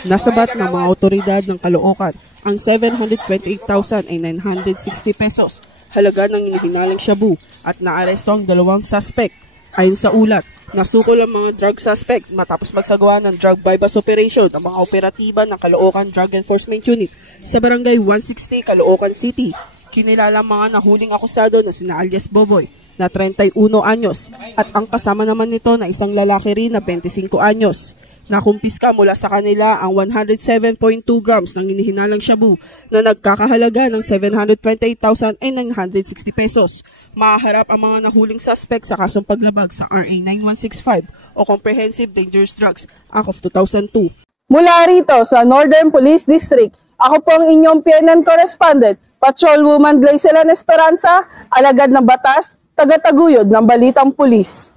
Nasabat ng mga otoridad ng Caloocan ang 728,960 pesos halaga ng hinihinalang shabu at naaresto ang 2 suspect. Ayon sa ulat, nasukol ang mga drug suspect matapos magsagawa ng drug bypass operation ng mga operatiba ng Caloocan Drug Enforcement Unit sa Barangay 160, Caloocan City. Kinilala mga nahuling akusado na sina alias Boboy na 31 anyos at ang kasama naman nito na isang lalaki rin na 25 anyos. Nakumpiska mula sa kanila ang 107.2 grams ng hinihinalang shabu na nagkakahalaga ng 728,960 pesos. Mahaharap ang mga nahuling suspect sa kasong paglabag sa RA 9165 o Comprehensive Dangerous Drugs Act of 2002. Mula rito sa Northern Police District, ako po ang inyong PNN correspondent, Patrolwoman Glacelan Esperanza, alagad ng batas, taga-taguyod ng Balitang Pulis.